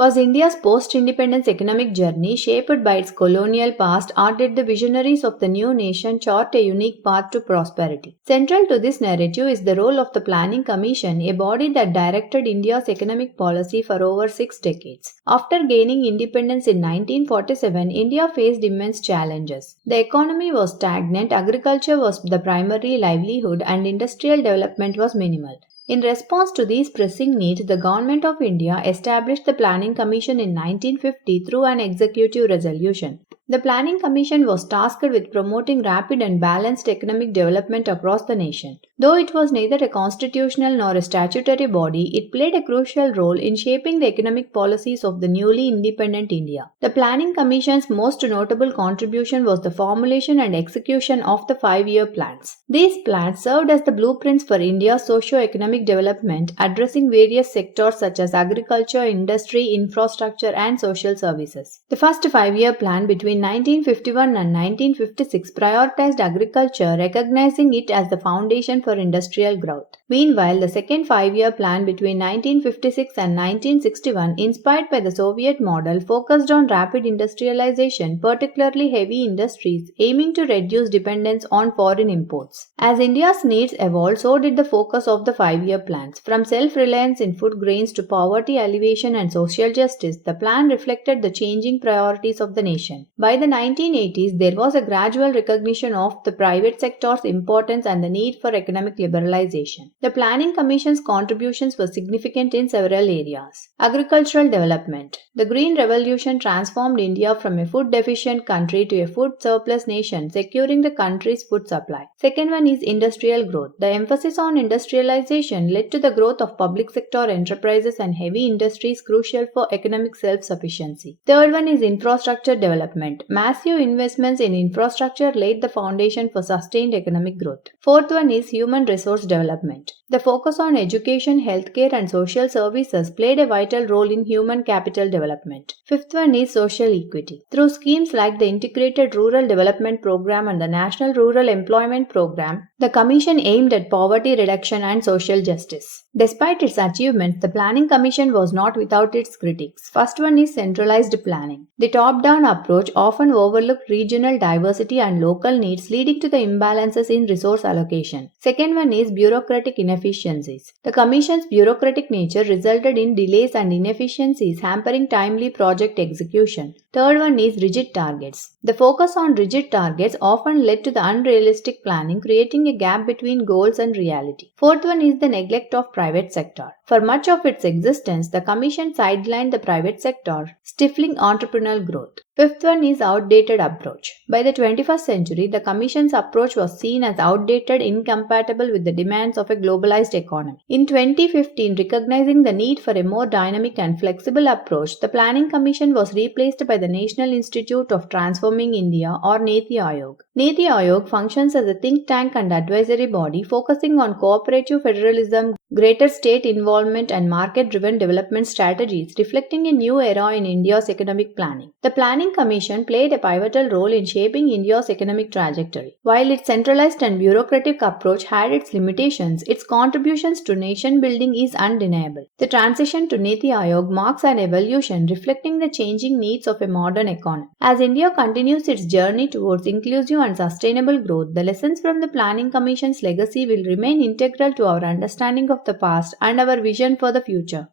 Was India's post-independence economic journey shaped by its colonial past, or did the visionaries of the new nation chart a unique path to prosperity? Central to this narrative is the role of the Planning Commission, a body that directed India's economic policy for over 6 decades. After gaining independence in 1947, India faced immense challenges. The economy was stagnant, agriculture was the primary livelihood, and industrial development was minimal. In response to these pressing needs, the Government of India established the Planning Commission in 1950 through an executive resolution. The Planning Commission was tasked with promoting rapid and balanced economic development across the nation. Though it was neither a constitutional nor a statutory body, it played a crucial role in shaping the economic policies of the newly independent India. The Planning Commission's most notable contribution was the formulation and execution of the 5-year plans. These plans served as the blueprints for India's socio-economic development, addressing various sectors such as agriculture, industry, infrastructure, and social services. The first 5-year plan between 1951 and 1956 prioritized agriculture, recognizing it as the foundation for industrial growth. Meanwhile, the second 5-year plan between 1956 and 1961, inspired by the Soviet model, focused on rapid industrialization, particularly heavy industries, aiming to reduce dependence on foreign imports. As India's needs evolved, so did the focus of the 5-year plans. From self-reliance in food grains to poverty alleviation and social justice, the plan reflected the changing priorities of the nation. By the 1980s, there was a gradual recognition of the private sector's importance and the need for economic liberalization. The Planning Commission's contributions were significant in several areas. Agricultural development. The Green Revolution transformed India from a food-deficient country to a food-surplus nation, securing the country's food supply. Second one is industrial growth. The emphasis on industrialization led to the growth of public sector enterprises and heavy industries crucial for economic self-sufficiency. Third one is infrastructure development. Massive investments in infrastructure laid the foundation for sustained economic growth. Fourth one is human resource development. The focus on education, healthcare, and social services played a vital role in human capital development. Fifth one is social equity. Through schemes like the Integrated Rural Development Program and the National Rural Employment Program, the Commission aimed at poverty reduction and social justice. Despite its achievements, the Planning Commission was not without its critics. First one is centralized planning. The top-down approach often overlooked regional diversity and local needs, leading to the imbalances in resource allocation. Second one is bureaucratic inefficiencies. The Commission's bureaucratic nature resulted in delays and inefficiencies, hampering timely project execution. Third one is rigid targets. The focus on rigid targets often led to the unrealistic planning, creating a gap between goals and reality. Fourth one is the neglect of private sector. For much of its existence, the Commission sidelined the private sector, stifling entrepreneurial growth. Fifth one is outdated approach. By the 21st century, the Commission's approach was seen as outdated, incompatible with the demands of a globalized economy. In 2015, recognizing the need for a more dynamic and flexible approach, the Planning Commission was replaced by the National Institute of Transforming India, or Niti Aayog. Niti Aayog functions as a think tank and advisory body focusing on cooperative federalism, greater state involvement, and market-driven development strategies, reflecting a new era in India's economic planning. The Planning Commission played a pivotal role in shaping India's economic trajectory. While its centralized and bureaucratic approach had its limitations, its contributions to nation building is undeniable. The transition to Niti Aayog marks an evolution reflecting the changing needs of a modern economy. As India continues its journey towards inclusive and sustainable growth, the lessons from the Planning Commission's legacy will remain integral to our understanding of the past and our vision for the future.